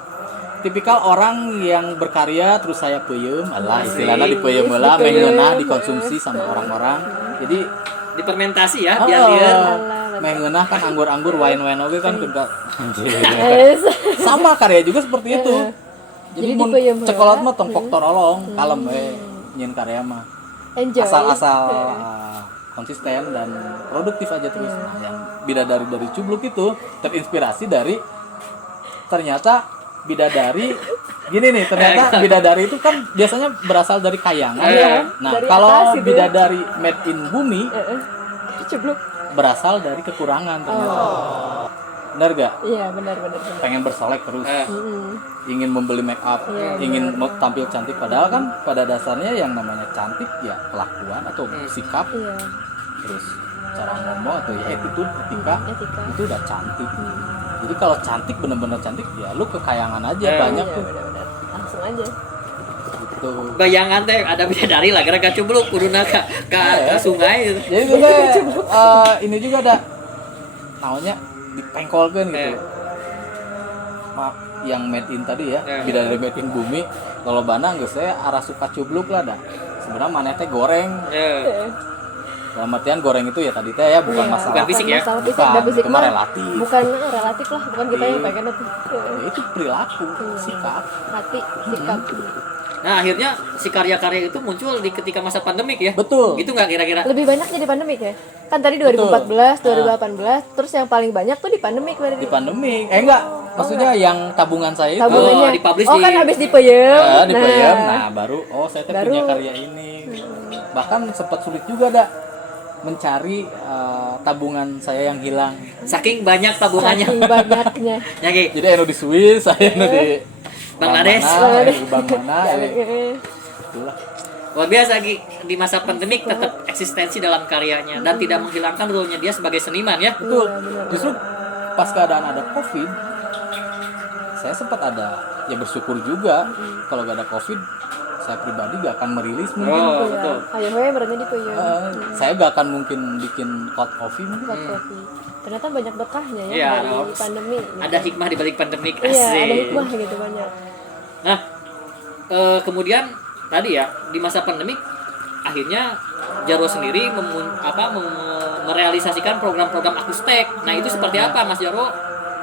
tipikal orang yang berkarya terus saya peuyeum, alah istilahnya dipeuyeum heula mengeunah dikonsumsi sama orang-orang. Jadi Dipermentasi ya, biar dia mengeunah kan anggur-anggur wine-wine oge kan kita Yes. sama karya juga seperti itu. Jadi mun dipeuyeum heula. cekolot mah tongkok torolong, kalem we nyeun karya mah. Enjoy. Asal-asal konsisten dan produktif aja terus. Nah, yang Bidadari dari Cubluk itu terinspirasi dari ternyata bidadari gini nih, ternyata bidadari itu kan biasanya berasal dari kayangan. Nah, dari kalau atas gitu. bidadari made in bumi Cubluk. berasal dari kekurangan ternyata. Benar gak? Iya, benar. Pengen bersolek terus, ingin membeli make up, ingin tampil cantik, padahal kan pada dasarnya yang namanya cantik ya kelakuan atau sikap, Iya. terus cara ngomong atau ya attitude, etika itu udah cantik. Jadi kalau cantik bener-bener cantik ya lu kekayangan aja banyak Iya, tuh benar. Langsung aja. gitu. bayangan teh ada bidadari lah gara-gara Cubluk kuduna ke sungai gitu. Jadi gue ini juga ada namanya dipengkolkeun gitu. Maaf yang made in tadi ya, bidadari made in bumi. Kalau bana geus saya arah suka Cubluk lah dah. Sebenarnya maneh teh goreng. Dalam artian goreng itu ya tadi teh ya bukan masalah Bukan fisik ya? Masalah fisik, Bukan, udah fisik itu mah mah relatif. bukan relatif lah, bukan kita yang pengen itu. ya itu perilaku, sikap. Hati, sikap. Nah akhirnya si karya-karya itu muncul di ketika masa pandemik ya. Betul. Gitu nggak kira-kira? Lebih banyak jadi pandemik ya? Kan tadi 2014, 2018, terus yang paling banyak tuh di pandemik berarti. Di pandemi. Enggak, maksudnya yang tabungan saya itu Tabungannya. dipublish Oh, di- kan habis dipeyem. dipeyem. Nah, baru saya teh Baru. punya karya ini. Bahkan sempat sulit juga dah mencari tabungan saya yang hilang. Saking banyak tabungannya. Saking banyaknya. Ya Ki. Jadi anu di Swiss, saya anu di Bangladesh. Bank mana, itulah. Luar biasa Ki, di masa pandemik tetap eksistensi dalam karyanya dan tidak menghilangkan role-nya dia sebagai seniman ya. Betul. Justru pas keadaan ada Covid, saya sempat ada ya bersyukur juga. Kalau gak ada Covid, saya pribadi gak akan merilis mungkin. Oh, betul. Ayo we berarti dipeyem. Saya gak akan mungkin bikin hot coffee mungkin. Buat kopi. Ternyata banyak berkahnya ya Iya, dari harus. pandemi. Gitu. Ada hikmah di balik pandemik. Iya, ada Asik. hikmah gitu banyak. Nah, kemudian tadi ya di masa pandemik akhirnya Jarwo sendiri merealisasikan program-program akustik. Nah itu seperti apa Mas Jarwo?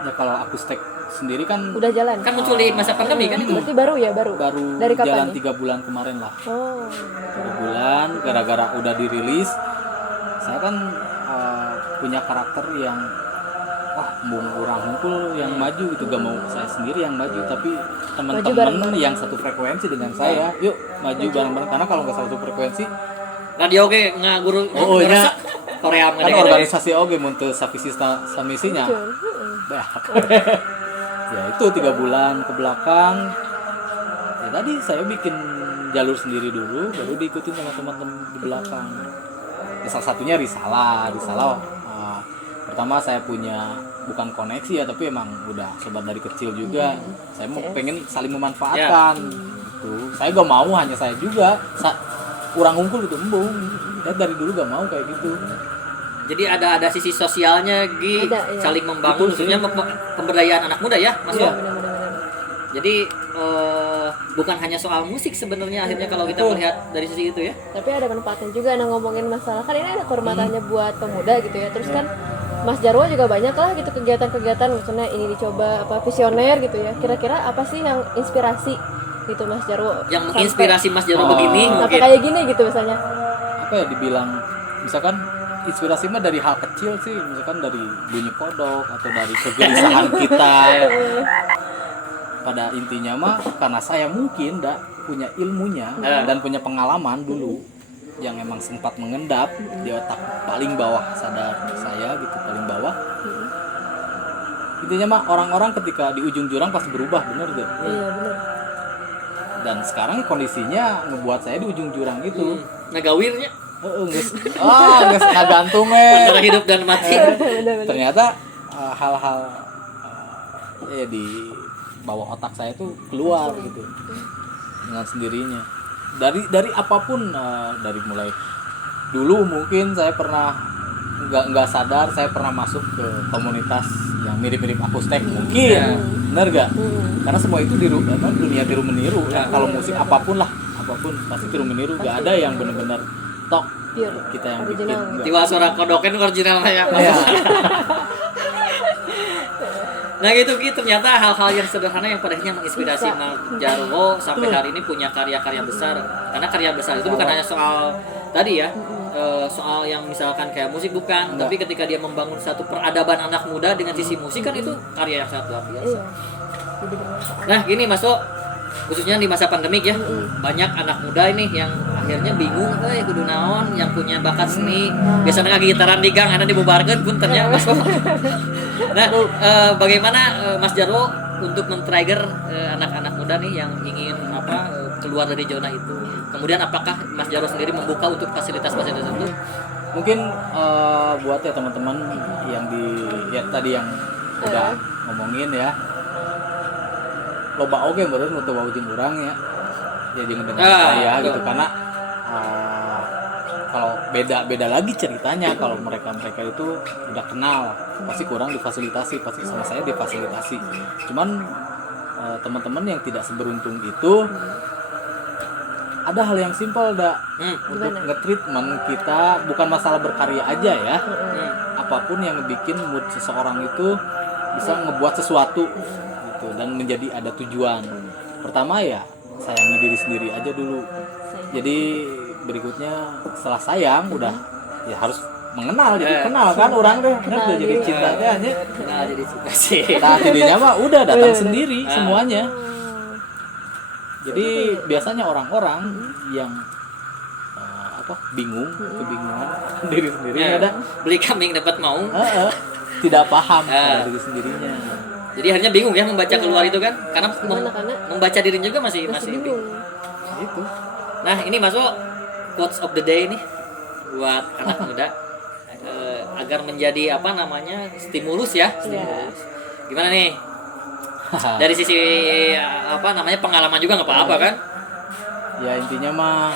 Ya kalau akustik sendiri kan Udah jalan. Kan muncul di masa pandemi kan itu. Berarti baru ya, baru. Dari kapan jalan nih? 3 bulan kemarin lah. Oh. 3 bulan gara-gara udah dirilis. Saya kan punya karakter yang bung orang hungkul yang maju gitu, gak mau saya sendiri yang maju, tapi teman-teman bareng-bareng. yang satu frekuensi dengan saya, yuk maju bareng-bareng, karena kalau nggak satu frekuensi Radio oge ngaguru nya Korea kan organisasi oge muntah savisi samisinya. Bah. Ya itu 3 bulan ke belakang. Ya tadi saya bikin jalur sendiri dulu, baru diikutin sama teman-teman di belakang. Ya, salah satunya Risalah. Pertama saya punya bukan koneksi ya, tapi emang udah sobat dari kecil juga. Saya mau pengen saling memanfaatkan. Gitu. Saya gak mau hanya saya juga. Kurang ngumpul gitu embung. Ya dari dulu gak mau kayak gitu. Jadi ada sisi sosialnya Gi, Ada, iya. saling membangun, khususnya pemberdayaan anak muda ya, Mas. Iya. Benar-benar. Jadi bukan hanya soal musik sebenarnya akhirnya kalau kita melihat dari sisi itu ya. Tapi ada manfaatnya juga. Nah, ngomongin masalah kan ini ada kehormatannya buat pemuda gitu ya. Terus kan Mas Jarwo juga banyak lah gitu kegiatan-kegiatan, misalnya ini dicoba apa visioner gitu ya. Kira-kira apa sih yang inspirasi gitu Mas Jarwo? Yang menginspirasi Mas Jarwo begini Apa mungkin. kayak gini gitu misalnya? Apa ya dibilang, misalkan inspirasi mah dari hal kecil sih, misalkan dari bunyi kodok atau dari kegelisahan kita. Pada intinya mah karena saya mungkin punya ilmunya dan punya pengalaman dulu yang emang sempat mengendap di otak paling bawah sadar saya gitu, paling bawah. Intinya mah orang-orang ketika di ujung jurang pasti berubah, bener gak? Iya benar. Dan sekarang kondisinya ngebuat saya di ujung jurang itu. Ngagawirnya Nggak gantung antara hidup dan mati. Ternyata hal-hal di bawah otak saya tuh keluar gitu dengan sendirinya. Dari apapun, dari mulai dulu mungkin saya pernah nggak sadar saya pernah masuk ke komunitas yang mirip-mirip akustik mungkin, bener gak? Karena semua itu dunia tiru meniru. Kalau musik apapun pasti tiru meniru, gak ada yang benar-benar tok Pure, kita yang bikin. original. Enggak. Tiwa suara kodoken original ya. Iya. Nah gitu ternyata hal-hal yang sederhana yang pada akhirnya menginspirasi Mas Jarwo sampai hari ini punya karya-karya besar. Karena karya besar itu bukan hanya soal tadi ya, soal yang misalkan kayak musik bukan, tapi ketika dia membangun satu peradaban anak muda dengan sisi musik kan itu karya yang sangat luar biasa. Iya. Jadi bermanfaat. Nah gini Mas Wo, khususnya di masa pandemik ya, banyak anak muda ini yang akhirnya bingung, kudu naon, yang punya bakat seni, biasanya lagi gitaran di gang, ada dibubarkan pun ternyata Mas Wo. Nah, bagaimana Mas Jarwo untuk men-trigger anak-anak muda nih yang ingin keluar dari zona itu? Kemudian apakah Mas Jarwo sendiri membuka untuk fasilitas-fasilitas itu? Mungkin buat ya teman-teman yang tadi yang udah ngomongin ya, loba oge meureun untuk wawujung urang ya. Ya jangan dengan saya gitu, karena kalau beda lagi ceritanya kalau mereka itu udah kenal, pasti kurang difasilitasi, pasti sama saya difasilitasi. Cuman teman-teman yang tidak seberuntung itu ada hal yang simpel untuk nge-treatment kita, bukan masalah berkarya aja ya. Apapun yang bikin mood seseorang itu bisa ngebuat sesuatu gitu dan menjadi ada tujuan. Pertama ya sayangi diri sendiri aja dulu. Jadi berikutnya setelah sayang udah ya harus mengenal, jadi kenal kan orang deh, kenal jadi cintanya aja. Nah jadi cinta sih. Nah jadinya mah udah datang sendiri semuanya. Jadi biasanya orang-orang yang kebingungan diri sendiri ada beli kambing dapat mau tidak paham diri sendirinya. Jadi akhirnya bingung ya membaca keluar itu kan, karena membaca dirinya juga masih bingung. Gitu. Nah ini masuk quotes of the day nih buat anak muda agar menjadi stimulus ya. Stimulus. Gimana nih? Dari sisi pengalaman juga nggak apa-apa kan? Ya intinya mah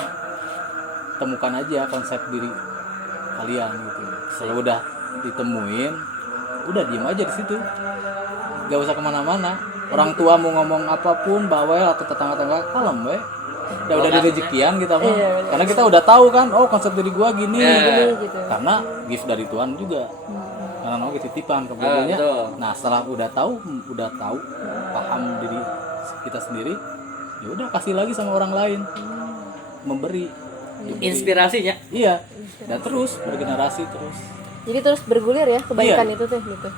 temukan aja konsep diri kalian gitu. Kalau udah ditemuin, udah diem aja di situ, gak usah kemana-mana. Orang tua mau ngomong apapun, bawel atau tetangga-tetangga, kalem we. Udah di rezekian kita mah. Karena kita udah tahu kan, konsep diri gua gini. Gitu. Karena gift dari Tuhan juga. karena oke titipan ke bobonya. betul. Nah setelah udah tahu paham diri kita sendiri, ya udah kasih lagi sama orang lain, memberi Inspirasinya. iya, dan terus bergenerasi terus. Jadi terus bergulir ya kebaikan itu tuh gitu.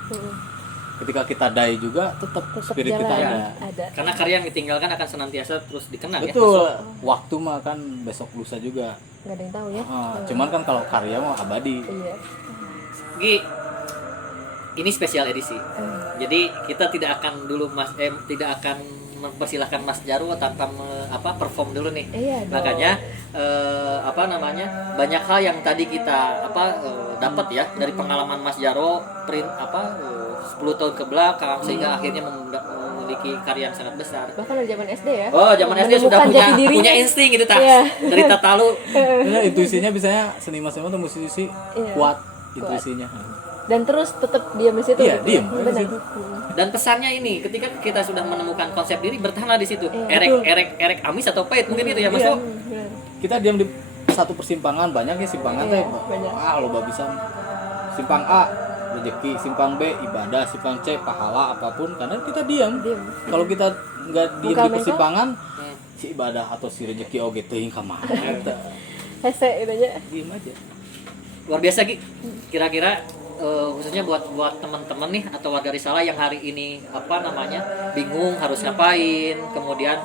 Ketika kita die juga tetap spirit kita jalan. ada. Ada. Karena karya yang ditinggalkan akan senantiasa terus dikenang ya. Betul, waktu mah kan besok lusa juga. Nggak ada yang tahu ya. Cuman kan kalau karya mah abadi. Iya. Gi, ini spesial edisi. Jadi kita tidak akan dulu tidak akan mempersilahkan Mas Jarwo tanpa perform dulu nih. Iya dong. Makanya banyak hal yang tadi kita dapat ya dari pengalaman Mas Jarwo 10 tahun ke belakang sehingga akhirnya memiliki karya yang sangat besar. Bahkan dari zaman SD ya. Oh, zaman SD sudah Menemukan jati dirinya. punya insting gitu tak. Iya. Dari Tatalu. Ya, intuisinya biasanya seniman-seniman atau musisi Iya. kuat intuisinya. Dan terus tetap diam di situ. Iya, gitu. diam di Benar. situ. Dan pesannya ini, ketika kita sudah menemukan konsep diri, bertahanlah di situ. Iya, Erek amis atau pahit mungkin itu ya Mas. Iya. Benar. Kita diam di satu persimpangan, banyak ya simpangan Iya, teh. banyak. Loba bisa. Simpang A rezeki, simpang B ibadah, simpang C pahala apapun karena kita diam. Diam. Kalau kita nggak diam Buka di mental. persimpangan, si ibadah atau si rezeki oge teuing ka mana eta. Hese itu aja. Diam aja. Luar biasa Gi. Kira-kira khususnya buat teman-teman nih atau warga Risalah yang hari ini bingung harus ngapain, kemudian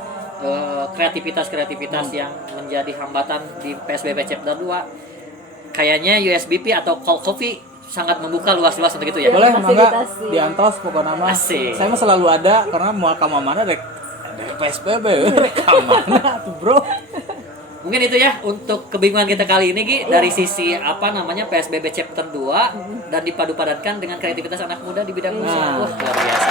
kreativitas yang menjadi hambatan di PSBB Chapter 2, kayaknya USBP atau Cold Coffee sangat membuka luas-luas untuk itu ya. Boleh mangga fasilitasi. diantos pokoknya mah. Asik. Saya mah selalu ada karena mau ka mana dari PSBB ka mana tuh bro. Mungkin itu ya untuk kebingungan kita kali ini Gi, dari sisi PSBB Chapter 2 dan dipadu-padankan dengan kreativitas anak muda di bidang musik. Wah, luar biasa.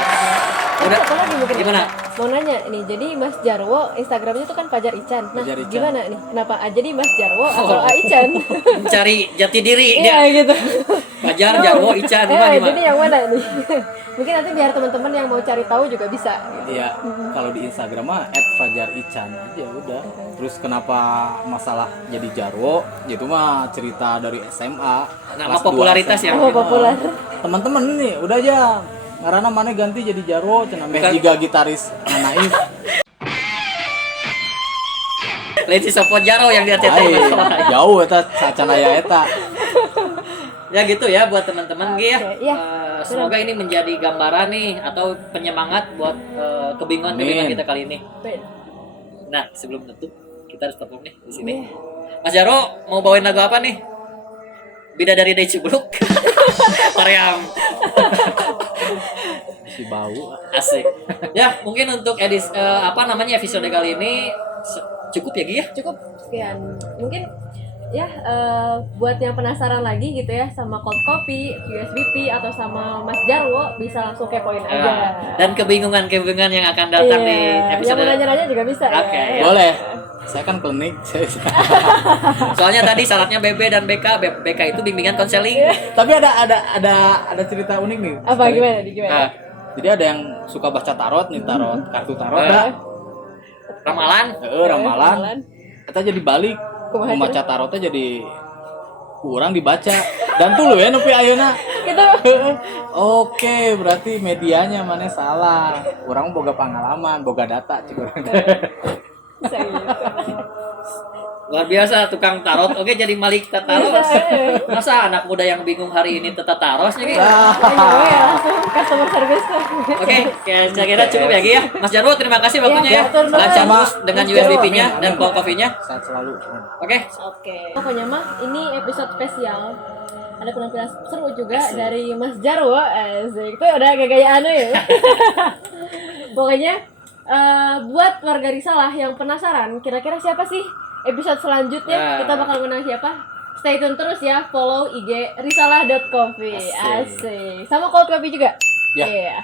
Udah, Satu lagi mungkin gimana? Mau nanya nih, jadi Mas Jarwo Instagramnya itu kan Fajar Ican. Nah, Fajar Ican. gimana nih? Kenapa jadi Mas Jarwo atau A Ican? Mencari jati diri Iya dia. gitu. Fajar, Jarwo, Ican, gimana? Jadi yang mana nih? Mungkin nanti biar teman-teman yang mau cari tahu juga bisa. Iya, kalau di Instagram mah @fajar_ican aja udah. Terus kenapa masalah jadi Jarwo? Itu mah cerita dari SMA. Nama kelas 2 popularitas SMA. ya. Oh, populer. Teman-teman nih, udah aja. Karena mana ganti jadi Jarwo, cenah meh jiga gitaris Naif. Lain si Sopo Jaro yang dia Ai, teteh. jauh eta sacanaya eta. Ya gitu ya buat teman-teman Gi ya. Oke, iya. Semoga ini menjadi gambaran nih atau penyemangat buat kebingungan kita kali ini. Nah, sebelum tutup kita harus perform nih di sini. Mas Jaro mau bawain lagu apa nih? Bidadari dari Cibluk. Koream. Si bau. Asik. Ya, mungkin untuk episode kali ini cukup ya Gi ya? Cukup sekian. Mungkin ya buat yang penasaran lagi gitu ya sama Cold Coffee, USBP atau sama Mas Jarwo bisa langsung kepoin aja. Dan kebingungan yang akan datang di episode. Yang mau nanya-nanya juga bisa Oke, ya. ya. Boleh. Saya kan klinik. Soalnya tadi syaratnya BB dan BK itu bimbingan konseling. Tapi ada cerita unik nih. Apa Sekali. gimana? Nah, Jadi ada yang suka baca tarot nih, kartu tarot dah. ramalan. Ramalan. Kita jadi balik Kumaha membaca tarotnya jadi kurang dibaca dan tuh ya nepi ayeuna. Gitu. Oke, berarti medianya mana salah. Orang boga pengalaman, boga data cik urang. Bisa gitu. Luar biasa tukang tarot. Oke, jadi Malik Tataros. Masa anak muda yang bingung hari ini tata tarosnya gitu. Ayo ya, langsung customer service tuh. Oke, saya kira cukup ya Gi ya. Mas Jarwo terima kasih waktunya ya. betul banget. Lancar terus dengan Mas USBP-nya Jarwo. dan cold coffee-nya. Saat selalu. Oke. Oke. Pokoknya mah ini episode spesial. Ada penampilan seru juga Asik. dari Mas Jarwo. Asik. Itu udah gaya-gayaan ya. Pokoknya buat warga Risalah yang penasaran kira-kira siapa sih episode selanjutnya Nah. kita bakal menang siapa? Stay tune terus ya, follow IG risalah.coffee. Asik. Asik. Sama Cold Coffee juga. Ya. Iya.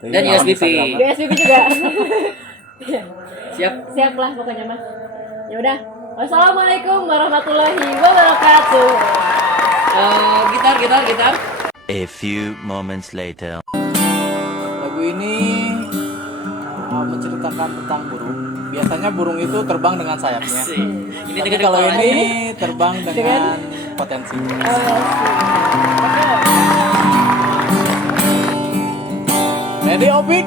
Dan USBP. BSBB juga. Siap. Siap lah pokoknya mah. Ya udah. Wassalamualaikum warahmatullahi wabarakatuh. Gitar. A few moments later. Lagu ini menceritakan tentang burung. Biasanya burung itu terbang dengan sayapnya. Asik. Ini Tapi dengan kalau kepalanya. ini terbang dengan potensi. Asik. Jadi Opik.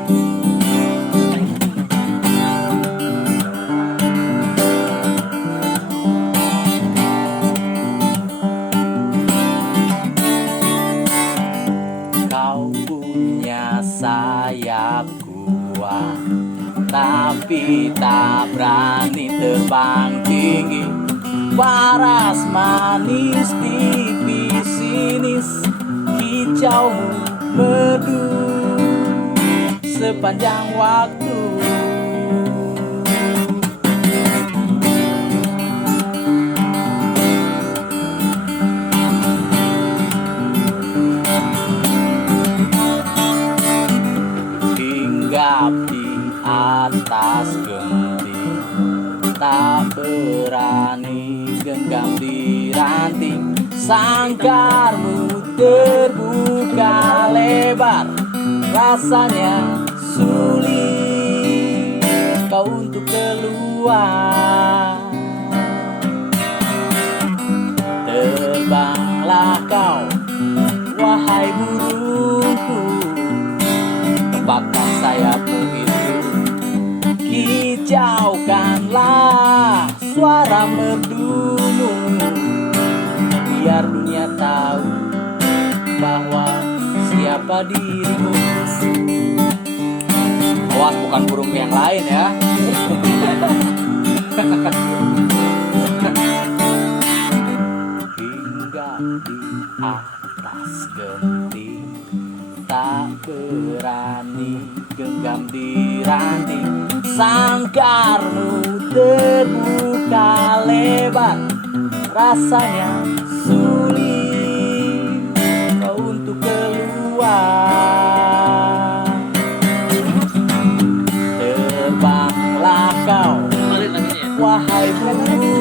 Kau punya sayap kuat, tapi tak berani terbang tinggi. Paras manis, tipis sinis, kicaumu merdu sepanjang waktu. Hinggap di atas genting, tak berani genggam di ranting. Sangkarmu terbuka lebar, rasanya sulit kau untuk keluar. Terbanglah kau, wahai burungku, tembakkan sayapmu itu, kicaukanlah suara merdumu, biar dunia tahu bahwa siapa dirimu. Awas bukan burung yang lain ya. Hingga di atas genting, tak berani genggam di ranting. Sangkarmu terbuka lebar, rasanya sulit kau untuk keluar. Terbanglah kau, Dengerin lagunya. wahai burungku,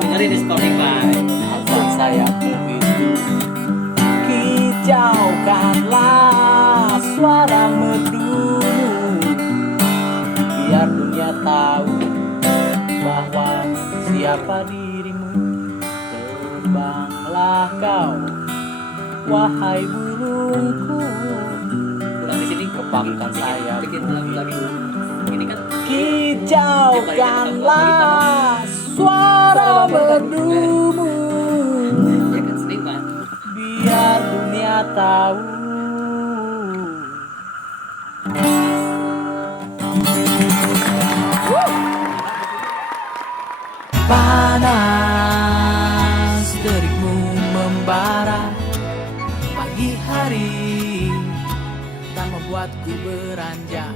Dengerin di Spotify. asal sayapmu itu, kicaukanlah suara merdumu, biar dunia tahu bahwa siapa dirimu. Terbanglah kau, wahai burungku, Pulang di sini kepangkan sayap, bikin lagu lagi. Ini kan kicaukanlah suara merdumu, ya kan seniman. biar dunia tahu. Panas terikmu membara, pagi hari tak membuatku beranjak.